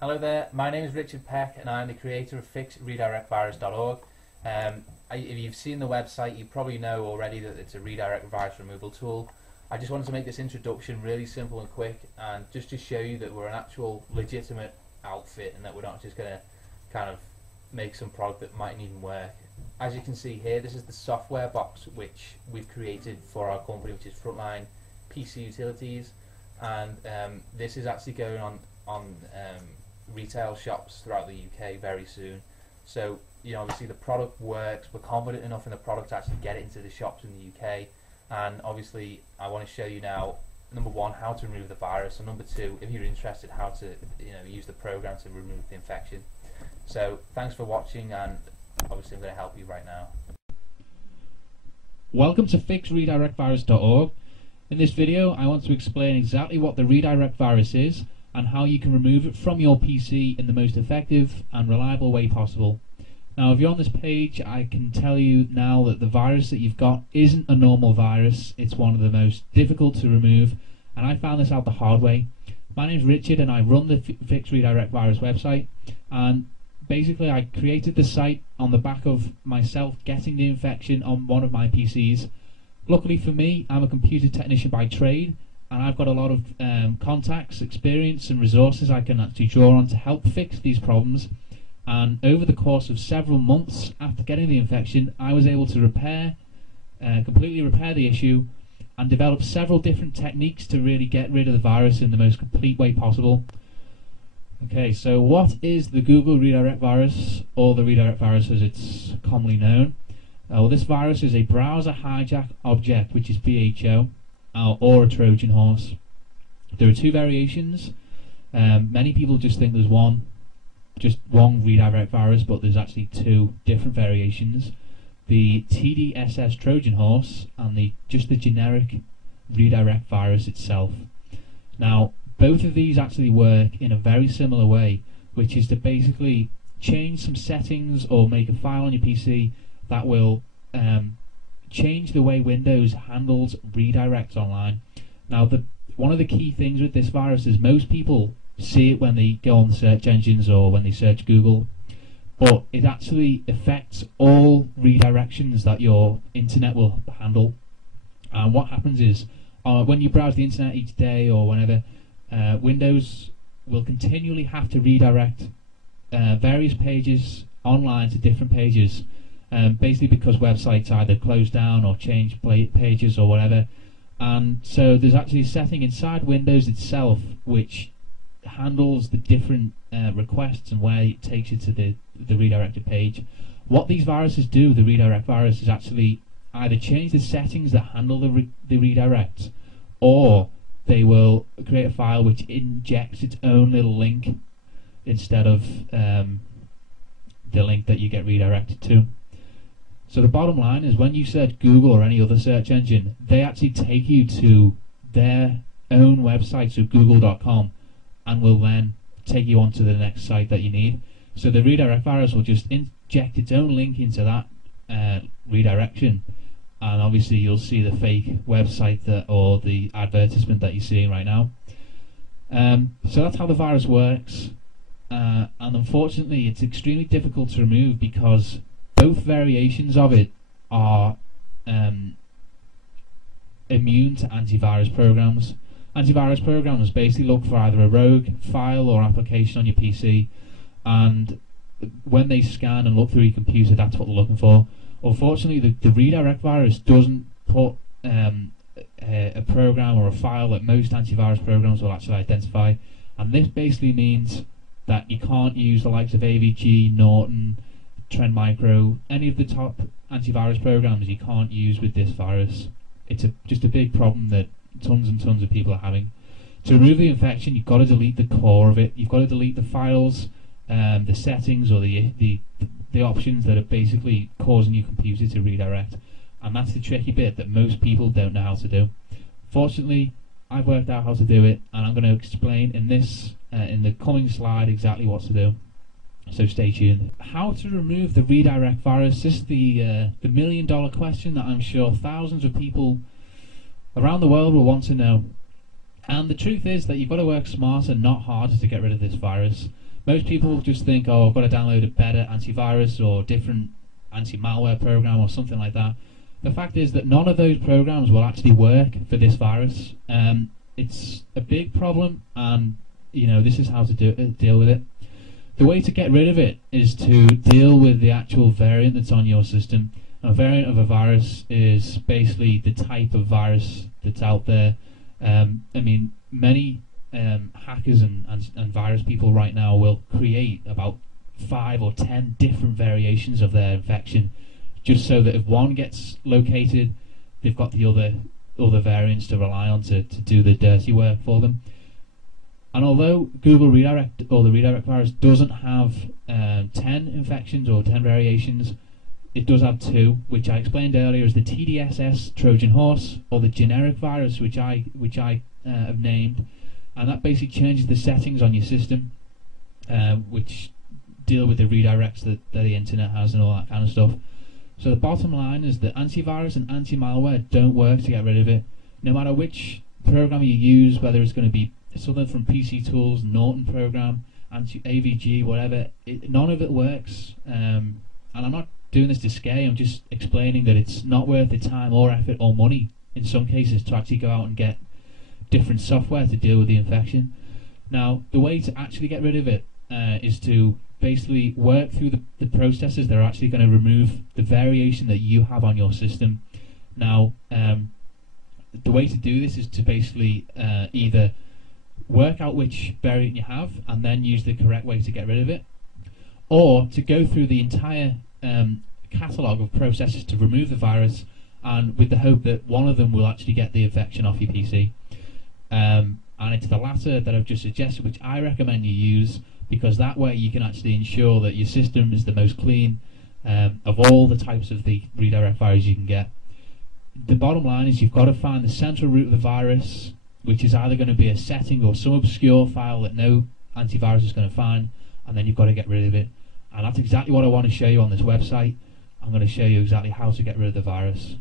Hello there, my name is Richard Peck and I'm the creator of fixredirectvirus.org. If you've seen the website, you probably know already that it's a redirect virus removal tool. I just wanted to make this introduction really simple and quick, and just to show you that we're an actual legitimate outfit and that we're not just going to kind of make some product that mightn't even work. As you can see here, this is the software box which we've created for our company, which is Frontline PC Utilities, and this is actually going on retail shops throughout the UK very soon. So, you know, obviously the product works, we're confident enough in the product to actually get it into the shops in the UK, and obviously I want to show you now, number one, how to remove the virus, and number two, if you're interested, how to use the program to remove the infection. So thanks for watching, and obviously I'm going to help you right now. Welcome to fixredirectvirus.org. In this video I want to explain exactly what the redirect virus is and how you can remove it from your PC in the most effective and reliable way possible. Now, if you're on this page, I can tell you now that the virus that you've got isn't a normal virus. It's one of the most difficult to remove, and I found this out the hard way. My name's Richard and I run the Fix Redirect Virus website, and basically I created the site on the back of myself getting the infection on one of my PCs. Luckily for me, I'm a computer technician by trade, and I've got a lot of contacts, experience and resources I can actually draw on to help fix these problems. And over the course of several months after getting the infection, I was able to completely repair the issue and develop several different techniques to really get rid of the virus in the most complete way possible. Okay, so what is the Google redirect virus, or the redirect virus as it's commonly known? Well, this virus is a browser hijack object, which is BHO, or a Trojan horse. There are two variations. Many people just think there's one redirect virus, but there's actually two different variations: the TDSS Trojan horse and just the generic redirect virus itself. Now, both of these actually work in a very similar way, which is to basically change some settings or make a file on your PC that will change the way Windows handles redirects online. Now, one of the key things with this virus is most people see it when they go on the search engines or when they search Google, but it actually affects all redirections that your internet will handle. And what happens is, when you browse the internet each day or whenever, Windows will continually have to redirect various pages online to different pages, basically because websites either close down or change pages or whatever. And so there's actually a setting inside Windows itself which handles the different requests and where it takes you to the redirected page. What these viruses do, the redirect virus, is actually either change the settings that handle the redirect, or they will create a file which injects its own little link instead of the link that you get redirected to. So the bottom line is, when you search Google or any other search engine, they actually take you to their own website, so google.com, and will then take you onto the next site that you need. So the redirect virus will just inject its own link into that redirection, and obviously you'll see the fake website or the advertisement that you're seeing right now. So that's how the virus works, and unfortunately it's extremely difficult to remove because both variations of it are immune to antivirus programs. Antivirus programs basically look for either a rogue file or application on your PC, and when they scan and look through your computer, that's what they're looking for. Unfortunately, the redirect virus doesn't put a program or a file that most antivirus programs will actually identify, and this basically means that you can't use the likes of AVG, Norton, Trend Micro, any of the top antivirus programs you can't use with this virus. It's just a big problem that tons and tons of people are having. To remove the infection, you've got to delete the core of it. You've got to delete the files, the settings, or the options that are basically causing your computer to redirect. And that's the tricky bit that most people don't know how to do. Fortunately, I've worked out how to do it, and I'm going to explain in the coming slide exactly what to do. So stay tuned. How to remove the redirect virus? This is the million-dollar question that I'm sure thousands of people around the world will want to know. And the truth is that you've got to work smarter, not harder, to get rid of this virus. Most people just think, oh, I've got to download a better antivirus or different anti-malware program or something like that. The fact is that none of those programs will actually work for this virus. It's a big problem, and this is how to deal with it. The way to get rid of it is to deal with the actual variant that's on your system. A variant of a virus is basically the type of virus that's out there. Many hackers and virus people right now will create about 5 or 10 different variations of their infection, just so that if one gets located, they've got the other variants to rely on to do the dirty work for them. And although Google Redirect, or the redirect virus, doesn't have 10 infections or 10 variations, it does have 2, which I explained earlier as the TDSS Trojan horse, or the generic virus, which I have named, and that basically changes the settings on your system, which deal with the redirects that the internet has and all that kind of stuff. So the bottom line is that antivirus and anti-malware don't work to get rid of it. No matter which program you use, whether it's going to be something from PC Tools, Norton program, AVG, whatever, none of it works. And I'm not doing this to scare you, I'm just explaining that it's not worth the time or effort or money in some cases to actually go out and get different software to deal with the infection. Now, the way to actually get rid of it is to basically work through the processes that are actually going to remove the variation that you have on your system. Now, the way to do this is to basically either work out which variant you have and then use the correct way to get rid of it, or to go through the entire catalogue of processes to remove the virus, and with the hope that one of them will actually get the infection off your PC. And it's the latter that I've just suggested, which I recommend you use, because that way you can actually ensure that your system is the most clean of all the types of the redirect virus you can get. The bottom line is you've got to find the central root of the virus, which is either going to be a setting or some obscure file that no antivirus is going to find, and then you've got to get rid of it. And that's exactly what I want to show you on this website. I'm going to show you exactly how to get rid of the virus.